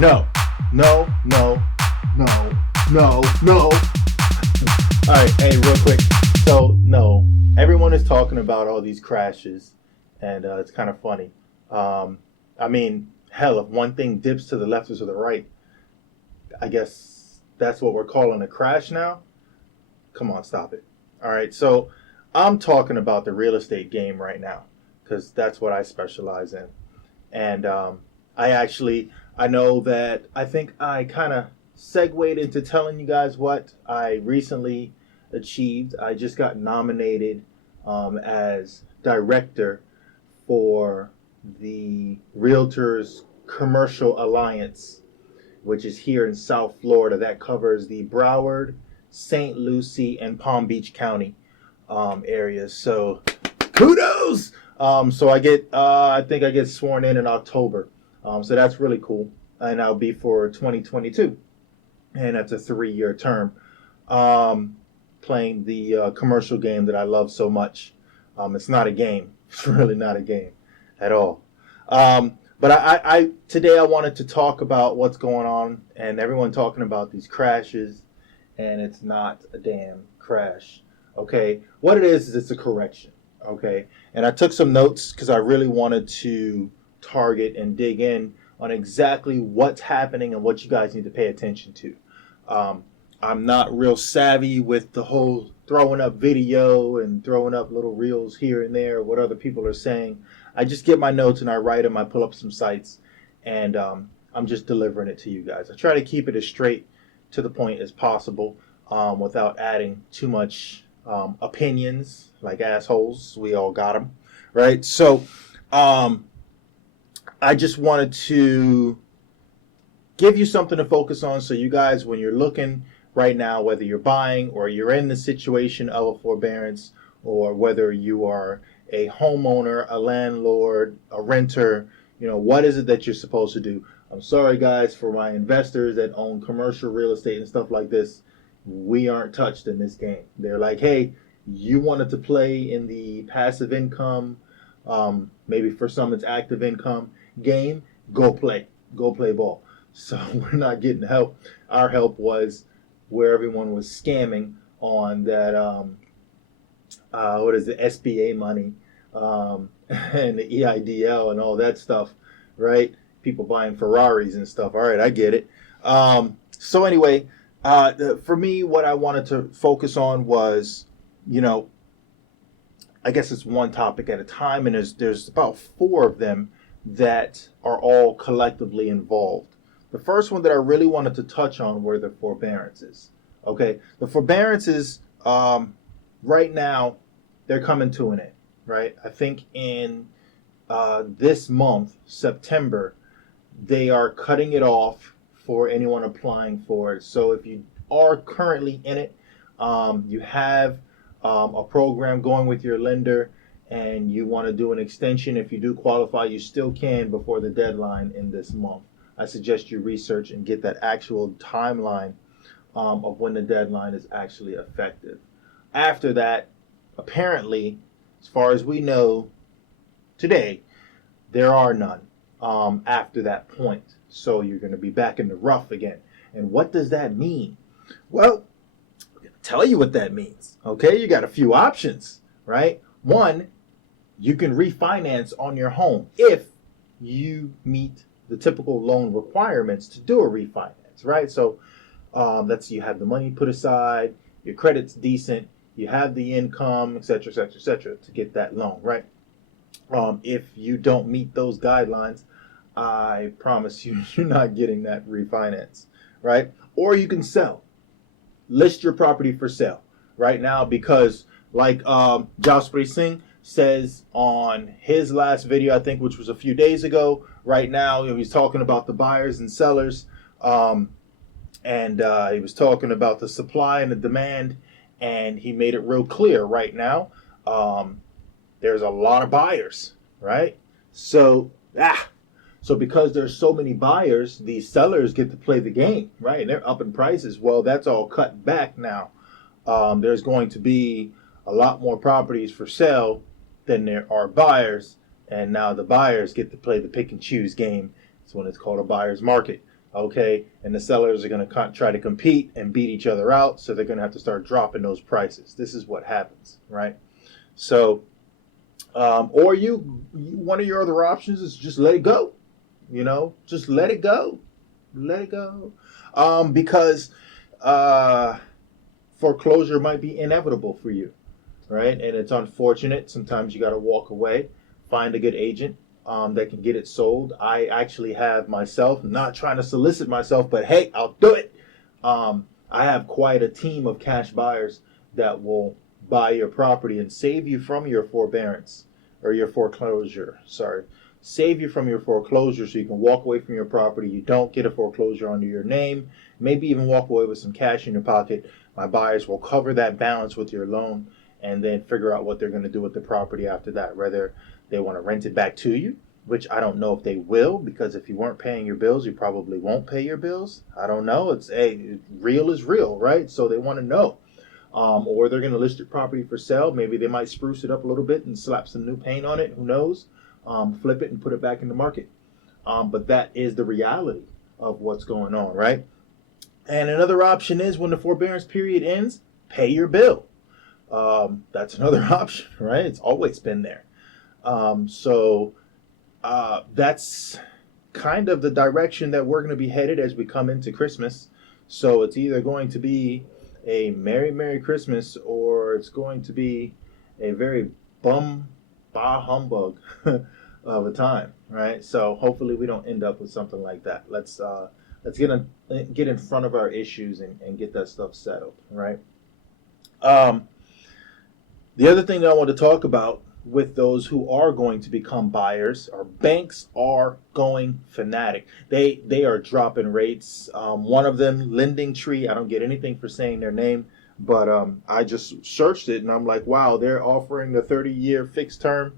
No, no, no, no, no, no. All right, hey, real quick. So, no, everyone is talking about all these crashes, and it's kind of funny. I mean, hell, if one thing dips to the left or to the right, I guess that's what we're calling a crash now. Come on, stop it. All right, so I'm talking about the real estate game right now because that's what I specialize in. And I know that I think I kind of segued into telling you guys what I recently achieved. I just got nominated as director for the Realtors Commercial Alliance, which is here in South Florida. That covers the Broward, St. Lucie, and Palm Beach County areas. So kudos. So I think I get sworn in October. So that's really cool. And I'll be for 2022. And that's a 3-year term. Playing the commercial game that I love so much. It's not a game. It's really not a game at all. But I today I wanted to talk about what's going on and everyone talking about these crashes, and it's not a damn crash. Okay, what it is it's a correction. Okay, and I took some notes because I really wanted to target and dig in on exactly what's happening and what you guys need to pay attention to. I'm not real savvy with the whole throwing up video and throwing up little reels here and there, what other people are saying. I just get my notes and I write them, I pull up some sites, and I'm just delivering it to you guys. I try to keep it as straight to the point as possible without adding too much opinions like assholes. We all got them, right? So I just wanted to give you something to focus on so you guys, when you're looking right now, whether you're buying or you're in the situation of a forbearance, or whether you are a homeowner, a landlord, a renter, what is it that you're supposed to do? I'm sorry, guys, for my investors that own commercial real estate and stuff like this. We aren't touched in this game. They're like, hey, you wanted to play in the passive income, maybe for some it's active income game, go play ball. So we're not getting help. Our help was where everyone was scamming on that, what is the SBA money, and the EIDL and all that stuff, right? People buying Ferraris and stuff. All right, I get it. So anyway, for me, what I wanted to focus on was, I guess it's one topic at a time, and there's about 4 of them that are all collectively involved. The first one that I really wanted to touch on were the forbearances. Okay, the forbearances, right now, they're coming to an end, right? I think in this month, September, they are cutting it off for anyone applying for it. So if you are currently in it, you have a program going with your lender, and you want to do an extension, if you do qualify, you still can before the deadline in this month. I suggest you research and get that actual timeline of when the deadline is actually effective. After that, apparently, as far as we know today, there are none after that point. So you're going to be back in the rough again. And what does that mean? Well, I'm going to tell you what that means. Okay, you got a few options, right? One, you can refinance on your home if you meet the typical loan requirements to do a refinance, right? So that's, you have the money put aside, your credit's decent, you have the income, et cetera, et cetera, et cetera, to get that loan, right? If you don't meet those guidelines, I promise you, you're not getting that refinance, right? Or you can sell, list your property for sale right now, because like Jaspreet Singh says on his last video, I think, which was a few days ago, right now he's talking about the buyers and sellers, and he was talking about the supply and the demand, and he made it real clear right now. There's a lot of buyers, right? So because there's so many buyers, these sellers get to play the game, right? And they're upping prices. Well, that's all cut back now. There's going to be a lot more properties for sale than there are buyers, and now the buyers get to play the pick and choose game. It's when it's called a buyer's market. okay? And the sellers are going to try to compete and beat each other out, so they're going to have to start dropping those prices. This is what happens, right? So, or one of your other options is just let it go, just let it go, let it go, because foreclosure might be inevitable for you, right? And it's unfortunate. Sometimes you got to walk away, find a good agent that can get it sold. I actually have myself, not trying to solicit myself, but hey, I'll do it. I have quite a team of cash buyers that will buy your property and save you from your forbearance or your foreclosure. Sorry. Save you from your foreclosure so you can walk away from your property. You don't get a foreclosure under your name. Maybe even walk away with some cash in your pocket. My buyers will cover that balance with your loan and then figure out what they're going to do with the property after that. Whether they want to rent it back to you, which I don't know if they will, because if you weren't paying your bills, you probably won't pay your bills. I don't know. It's real is real, right? So they want to know. Or they're going to list your property for sale. Maybe they might spruce it up a little bit and slap some new paint on it. Who knows? Flip it and put it back in the market. But that is the reality of what's going on, right? And another option is when the forbearance period ends, pay your bill. That's another option, right? It's always been there. So that's kind of the direction that we're going to be headed as we come into Christmas. So it's either going to be a Merry Christmas, or it's going to be a very bah humbug of a time, right? So hopefully we don't end up with something like that. Let's get in front of our issues and get that stuff settled, right? The other thing that I want to talk about with those who are going to become buyers, our banks are going fanatic. They are dropping rates. One of them, Lending Tree, I don't get anything for saying their name, but I just searched it and I'm like, wow, they're offering a 30-year fixed term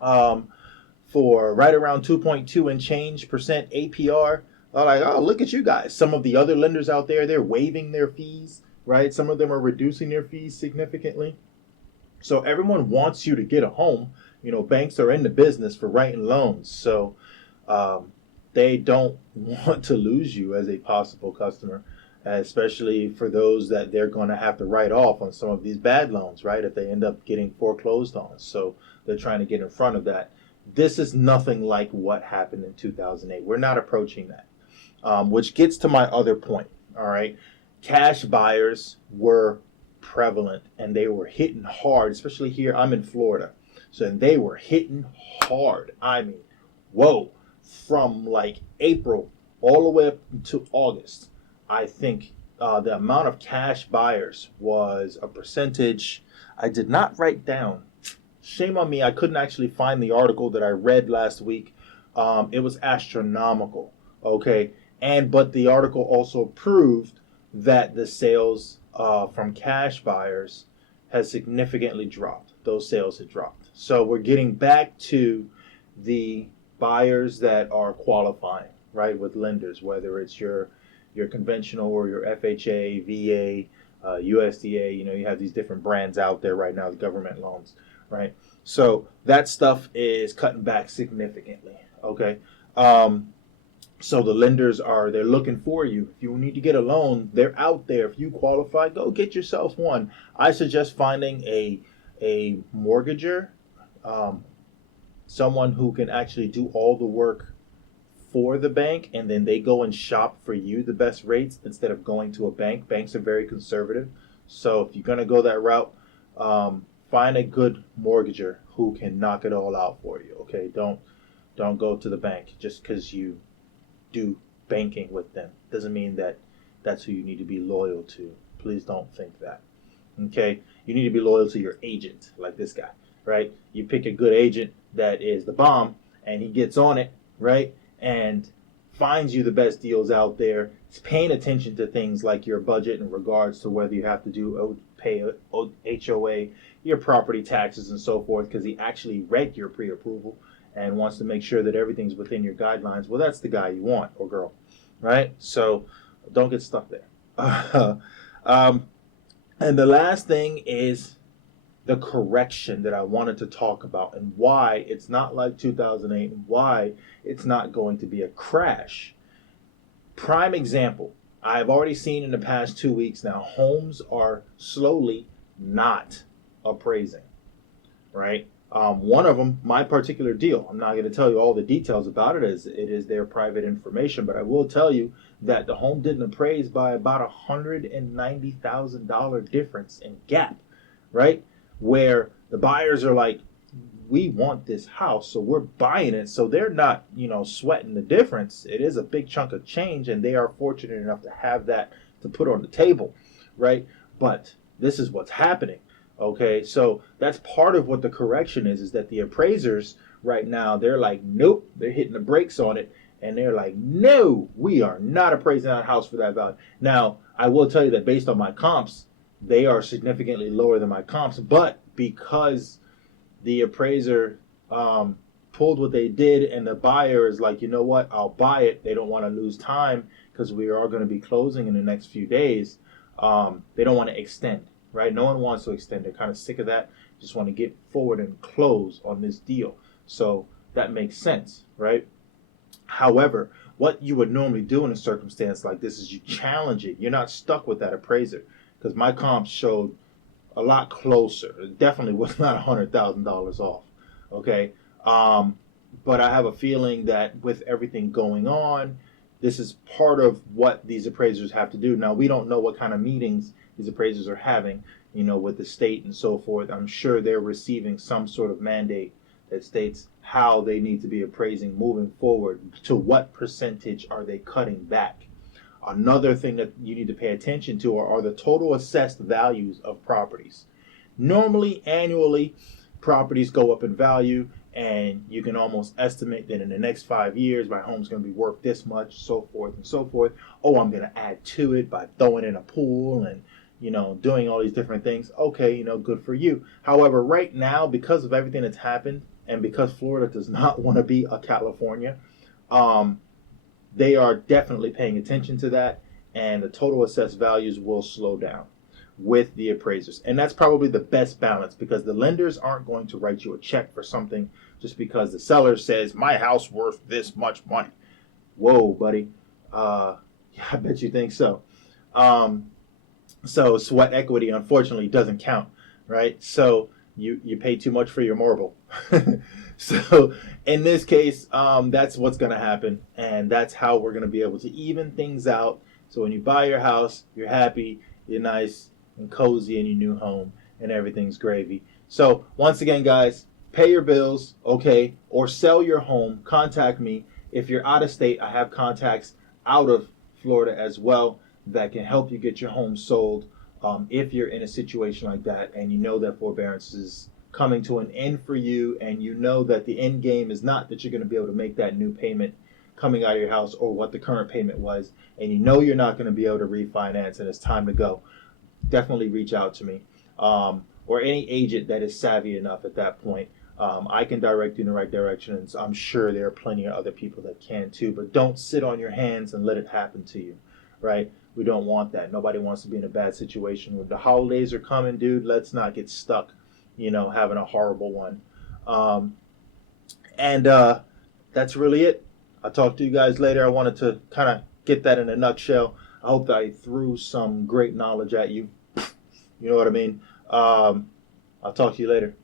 for right around 2.2 and change percent APR. I'm like, oh, look at you guys. Some of the other lenders out there, they're waiving their fees, right? Some of them are reducing their fees significantly. So everyone wants you to get a home. Banks are in the business for writing loans. So they don't want to lose you as a possible customer, especially for those that they're going to have to write off on some of these bad loans, right? If they end up getting foreclosed on. So they're trying to get in front of that. This is nothing like what happened in 2008. We're not approaching that, which gets to my other point. All right. Cash buyers were prevalent and they were hitting hard, especially here. I'm in Florida. So they were hitting hard. I mean, whoa, from like April all the way up to August. I think the amount of cash buyers was a percentage I did not write down. Shame on me. I couldn't actually find the article that I read last week. It was astronomical. Okay. But the article also proved that the sales from cash buyers has significantly dropped. Those sales had dropped. So we're getting back to the buyers that are qualifying, right, with lenders, whether it's your conventional or your FHA, VA, USDA. You have these different brands out there right now, the government loans, right? So that stuff is cutting back significantly, okay? So the lenders they're looking for you. If you need to get a loan, they're out there. If you qualify, go get yourself one. I suggest finding a mortgager, someone who can actually do all the work for the bank, and then they go and shop for you the best rates instead of going to a bank. Banks are very conservative. So if you're going to go that route, find a good mortgager who can knock it all out for you. Okay, don't go to the bank just because you do banking with them. Doesn't mean that that's who you need to be loyal to. Please don't think that. Okay, you need to be loyal to your agent, like this guy, right? You pick a good agent that is the bomb, and he gets on it, right, and finds you the best deals out there. He's paying attention to things like your budget in regards to whether you have to pay HOA, your property taxes, and so forth, because he actually read your pre-approval and wants to make sure that everything's within your guidelines. Well, that's the guy you want, or girl, right? So don't get stuck there. And the last thing is the correction that I wanted to talk about, and why it's not like 2008, and why it's not going to be a crash. Prime example, I've already seen in the past 2 weeks now, homes are slowly not appraising, right? One of them, my particular deal, I'm not going to tell you all the details about it as it is their private information, but I will tell you that the home didn't appraise by about $190,000 difference in gap, right? Where the buyers are like, we want this house, so we're buying it. So they're not, sweating the difference. It is a big chunk of change, and they are fortunate enough to have that to put on the table, right? But this is what's happening. Okay, so that's part of what the correction is that the appraisers right now, they're like, nope, they're hitting the brakes on it. And they're like, no, we are not appraising that house for that value. Now, I will tell you that based on my comps, they are significantly lower than my comps. But because the appraiser pulled what they did and the buyer is like, you know what, I'll buy it. They don't want to lose time because we are going to be closing in the next few days. They don't want to extend, right? No one wants to extend. They're kind of sick of that. Just want to get forward and close on this deal. So that makes sense, right? However, what you would normally do in a circumstance like this is you challenge it. You're not stuck with that appraiser because my comps showed a lot closer. It definitely was not $100,000 off. Okay. But I have a feeling that with everything going on, this is part of what these appraisers have to do. Now, we don't know what kind of meetings these appraisers are having, with the state and so forth. I'm sure they're receiving some sort of mandate that states how they need to be appraising moving forward. To what percentage are they cutting back? Another thing that you need to pay attention to are the total assessed values of properties. Normally, annually, properties go up in value, and you can almost estimate that in the next 5 years, my home's going to be worth this much, so forth and so forth. Oh, I'm going to add to it by throwing in a pool and, doing all these different things. Okay, good for you. However, right now, because of everything that's happened, and because Florida does not want to be a California, they are definitely paying attention to that, and the total assessed values will slow down with the appraisers. And that's probably the best balance because the lenders aren't going to write you a check for something just because the seller says, my house worth this much money. Whoa, buddy. Yeah, I bet you think so. So sweat equity, unfortunately, doesn't count, right? So you pay too much for your marble. So in this case, that's what's going to happen. And that's how we're going to be able to even things out. So when you buy your house, you're happy, you're nice and cozy in your new home, and everything's gravy. So once again, guys, pay your bills, okay, or sell your home. Contact me. If you're out of state, I have contacts out of Florida as well that can help you get your home sold. If you're in a situation like that and you know that forbearance is coming to an end for you, and you know that the end game is not that you're going to be able to make that new payment coming out of your house or what the current payment was, and you know you're not going to be able to refinance and it's time to go, definitely reach out to me, or any agent that is savvy enough at that point. I can direct you in the right direction, and I'm sure there are plenty of other people that can too, but don't sit on your hands and let it happen to you, right? We don't want that. Nobody wants to be in a bad situation. When the holidays are coming, dude, let's not get stuck, having a horrible one. And that's really it. I'll talk to you guys later. I wanted to kind of get that in a nutshell. I hope that I threw some great knowledge at you. You know what I mean? I'll talk to you later.